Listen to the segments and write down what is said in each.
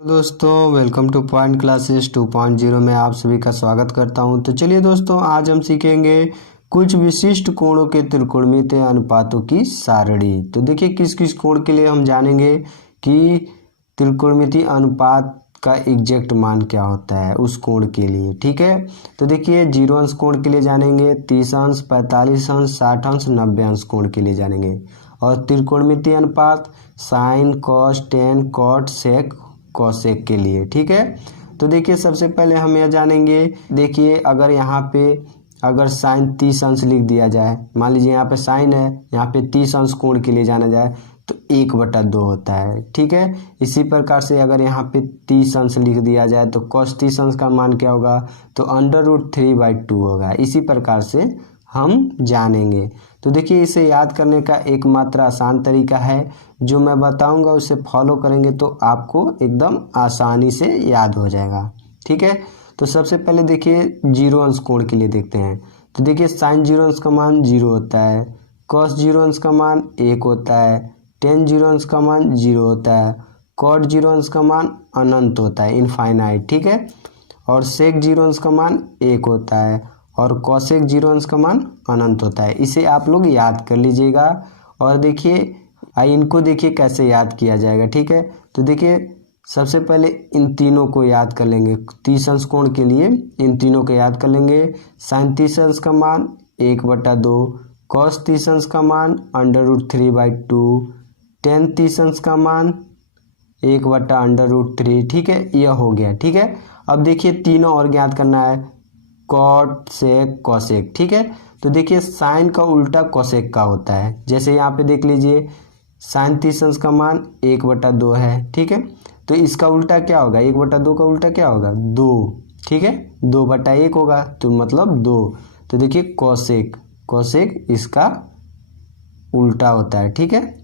दोस्तों welcome two point classes 2.0 में आप सभी का स्वागत करता हूं। तो चलिए दोस्तों, आज हम सीखेंगे कुछ विशिष्ट कोणों के त्रिकोणमितीय अनुपातों की सारणी। तो देखिए किस किस कोण के लिए हम जानेंगे कि त्रिकोणमितीय अनुपात का एग्जैक्ट मान क्या होता है उस कोण के लिए। ठीक है, तो देखिए 0 अंश कोण के लिए जानेंगे, 30 अंश, 45 अंश, 60 अंश, 90 अंश कोण के लिए जानेंगे। और त्रिकोणमितीय अनुपात साइन, कॉस, टेन, कॉट, सेक, कॉसेक के लिए। ठीक है, तो देखिए सबसे पहले हम यह जानेंगे, देखिए अगर यहाँ पे अगर साइन 30 अंश लिख दिया जाए, मान लीजिए यहाँ पे साइन है, यहाँ पे 30 अंश कोण के लिए जाना जाए तो 1/2 होता है। ठीक है, इसी प्रकार से अगर यहाँ पे 30 अंश लिख दिया जाए तो cos 30 अंश का मान क्या होगा, तो √3/2 होगा। इसी प्रकार से हम जानेंगे। तो देखिए इसे याद करने का एकमात्र आसान तरीका है, जो मैं बताऊंगा उसे फॉलो करेंगे तो आपको एकदम आसानी से याद हो जाएगा। ठीक है, तो सबसे पहले देखिए 0 अंश कोण के लिए देखते हैं। तो देखिए साइन 0 अंश का मान 0 होता है, कॉस 0 अंश का मान 1 होता है, टेन 0 अंश का मान 0 होता है, कॉट 0 अंश का मान अनंत होता है, इनफाइनाइट। ठीक है, और सेक 0 अंश का मान 1 होता है, और कॉसेक 0 अंश का मान अनंत होता है। इसे आप लोग याद कर लीजिएगा। और देखिए इनको देखिए कैसे याद किया जाएगा। ठीक है, तो देखिए सबसे पहले इन तीनों को याद कर लेंगे। 30 अंश कोण के लिए इन तीनों को याद कर लेंगे। साइन 30 अंश का मान 1/2, कॉस 30 अंश का मान √3/2, टेन 30 अंश का मान 1/√3। ठीक है, यह हो गया। ठीक है, अब देखिए तीनों और ज्ञात करना है, कॉट, सेक, कॉसेक। ठीक है, तो देखिए साइन का उल्टा कॉसेक का होता है। जैसे यहाँ पे देख लीजिए साइन 30 अंश का मान 1/2 है। ठीक है, तो इसका उल्टा क्या होगा, 1/2 का उल्टा क्या होगा, 2। ठीक है, 2/1 होगा, तो मतलब 2। तो देखिए कॉसेक, कॉसेक इसका उल्टा होता है। ठीक है,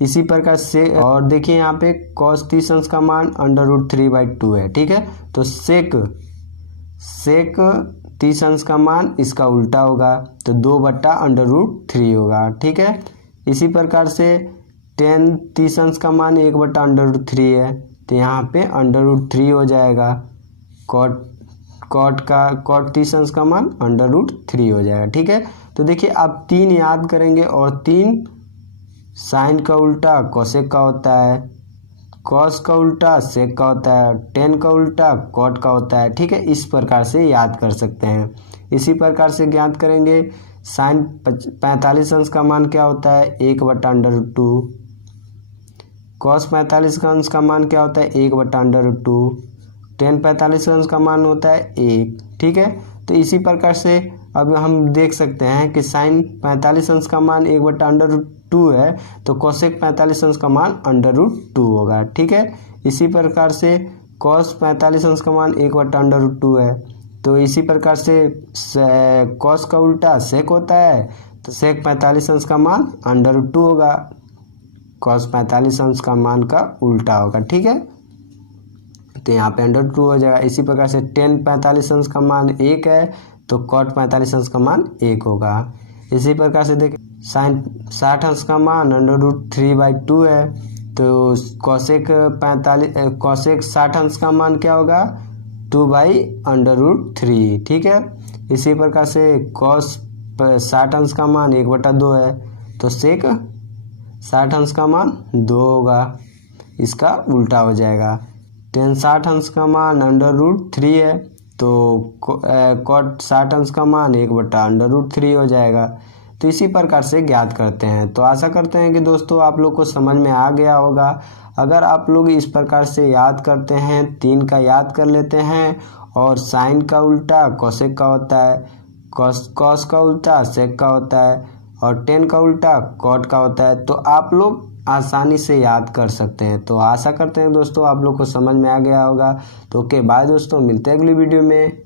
इसी प्रकार से और देखिए यहाँ पे कॉस 30 अंश का मान √3/2 है। ठीक है, तो सेक 30 अंश का मान इसका उल्टा होगा, तो 2/√3 होगा। ठीक है, इसी प्रकार से टेन 30 अंश का मान 1/√3 है, तो यहाँ पे √3 हो जाएगा। कॉट 30 अंश का मान √3 हो जाएगा। ठीक है, तो देखिए आप 3 याद करेंगे, और 3 साइन का उल्टा कॉसेक का होता है, कॉस का उल्टा सेक का होता है, टेन का उल्टा कॉट का होता है। ठीक है, इस प्रकार से याद कर सकते हैं। इसी प्रकार से ज्ञात करेंगे, साइन 45 अंश का मान क्या होता है, 1/√2, कॉस 45 अंश का मान क्या होता है, 1/√2, टेन 45 अंश का मान होता है 1। ठीक है, तो इसी प्रकार से अब हम देख सकते हैं कि साइन 45 अंश का मान 1/√2 है, तो कोसेक 45 अंश का मान √2 होगा। ठीक है, इसी प्रकार से कॉस 45 अंश का मान 1/√2 है, तो इसी प्रकार से कॉस का उल्टा सेक होता है, तो सेक 45 अंश का मान √2 होगा, कॉस 45 अंश का मान का उल्टा होगा। ठीक है, तो यहाँ पे √2 हो जाएगा। इसी प्रकार से टेन 45 अंश का मान 1 है, तो कॉट 45 अंश का मान 1 होगा। इसी प्रकार से देखिए साइन 60 अंश का मान √3/2 है, तो कॉसेक 60 अंश का मान क्या होगा, 2/√3। ठीक है, इसी प्रकार से कॉस 60 अंश का मान 1/2 है, तो सेक 60 अंश का मान 2 होगा, इसका उल्टा हो जाएगा। टेन 60 अंश का मान √3 है, तो कॉट 60 अंश का मान 1/√3 हो जाएगा। तो इसी प्रकार से ज्ञात करते हैं। तो आशा करते हैं कि दोस्तों आप लोग को समझ में आ गया होगा। अगर आप लोग इस प्रकार से याद करते हैं, 3 का याद कर लेते हैं, और साइन का उल्टा कोसेक का होता है, कॉस का उल्टा सेक का होता है, और टेन का उल्टा कॉट का होता है, तो आप लोग आसानी से याद कर सकते हैं। तो आशा करते हैं दोस्तों आप लोग को समझ में आ गया होगा। तो ओके बाय दोस्तों, मिलते हैं अगली वीडियो में।